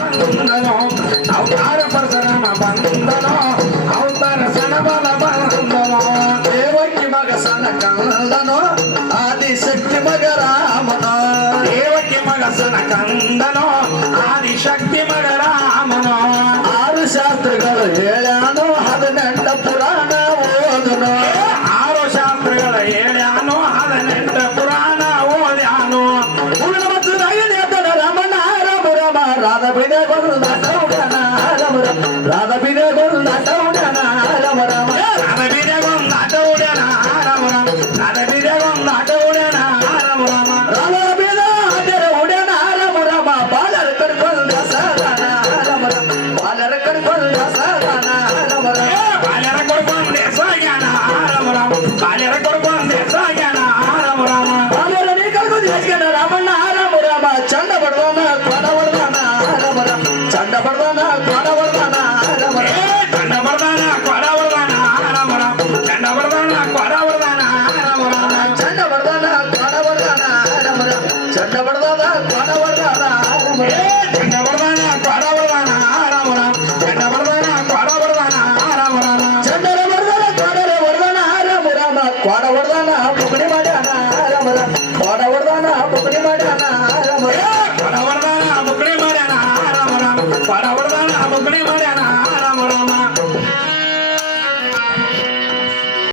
ಬಂದನೋ ಅವತಾರ ಪರಶುರಾಮ ಬಂದನೋ ಅವತಾರ ಸಣಬಲ ಬಂದನೋ ದೇವಕಿ ಮಗ ಸನ ಕಂದನೋ ಆದಿಶಕ್ತಿ ಮಗ ರಾಮನೋ ದೇವಕಿ ಮಗ ಸನ ಕಂದನೋ ಆದಿಶಕ್ತಿ ಮಗ ರಾಮನೋ ಆರು ಶಾಸ್ತ್ರಗಳು ಹೇಳ್ಯಾನೋ 18 ಪುರಾಣ ಓದನೋ ಆರು ಶಾಸ್ತ್ರಗಳ ಹೇಳ್ಯಾನೋ 18 ಪುರಾಣ ಓದ್ಯಾನೋ ಉಳಿದ ಮತ್ತು ರಮಣ ರಾಮ ರಾಮ ರಾಧ ಬಿಡೆ ಗೊಂದು ನಟೌಡನ ರಾಮ ರಾಧ ಬಿಡೆ ಗೊಂದು ನಟೌಡನ ರಾಮ ರಾಮ ರಾಧ ಬಿಡೆ ಗೊಂದು ನಟೌಡನ ರಾಮ ರಾಮ ರಾಧ ಬಿಡೆ ಗೊಂದು ನಟೌಡನ ರಾಮ ರಾಮ ರಾಮ ಬಿಡ ಅದರ ಉಡನ ರಾಮ ರಾಮ ಬಾಲರ ಕರ್ಕೊಂಡ ಸದಾನ ರಾಮ ರಾಮ ಬಾಲರ ಕರ್ಕೊಂಡ ಸದಾನ ರಾಮ ರಾಮ ಬಾಲ್ಯರ ಕೊಡ್ಕೊಂಡೆ ಸಾಗ್ಯಾನ ರಾಮ ರಾಮ ಬಾಲ್ಯರ ಕೊಡ್ಕೊಂಡೆ ಸಾಗ್ಯಾನ ರಾಮ ರಾಮ ಬಾಲರ ನೀ ಕರ್ಕೊಂಡ ಯಜ್ಞನ ರಾಮಣ್ಣ ರಾಮ ರಾಮ ಚಂಡ ಬಡವನ ಕೊಡ ಹೊಡೆದಾನ ರಾಮ ರಾಮ ಚಂಡ ಬಡವನ ಕೊಡ ಹೊಡೆದಾನ ರಾಮ ರಾಮ ಚಂಡ ಬಡದಾನ ಕೊಡ ಹೊಡೆದಾನ ರಾಮ ರಾಮ ಚಂಡ ಬಡದಾನ ಕೊಡ ಹೊಡೆದಾನ ರಾಮ ರಾಮ ಚಂಡ ಬಡದಾನ ಕೊಡ ಹೊಡೆದಾನ ರಾಮ ರಾಮ ಚಂಡ ಬಡದಾನ ಕೊಡ ಹೊಡೆದಾನ ರಾಮ ರಾಮ ಚಂಡ ಬಡದಾನ ಕೊಡ ಹೊಡೆದಾನ ರಾಮ ರಾಮ ಚಂಡ ಬಡದಾನ ಕೊಡ ಹೊಡೆದಾನ ರಾಮ ರಾಮ ಚಂಡರ ಬಡದಾನ ಕೊಡರ ಹೊಡೆದಾನ ರಾಮ ರಾಮ ಕೊಡ ಹೊಡೆದಾನ ಪುಕಡಿ ಮಾಡ್ಯಾನ ರಾಮ ರಾಮ ಕೊಡ ಹೊಡೆದಾನ ಪುಕಡಿ ಮಾಡ್ಯಾನ ರಾಮ ರಾಮ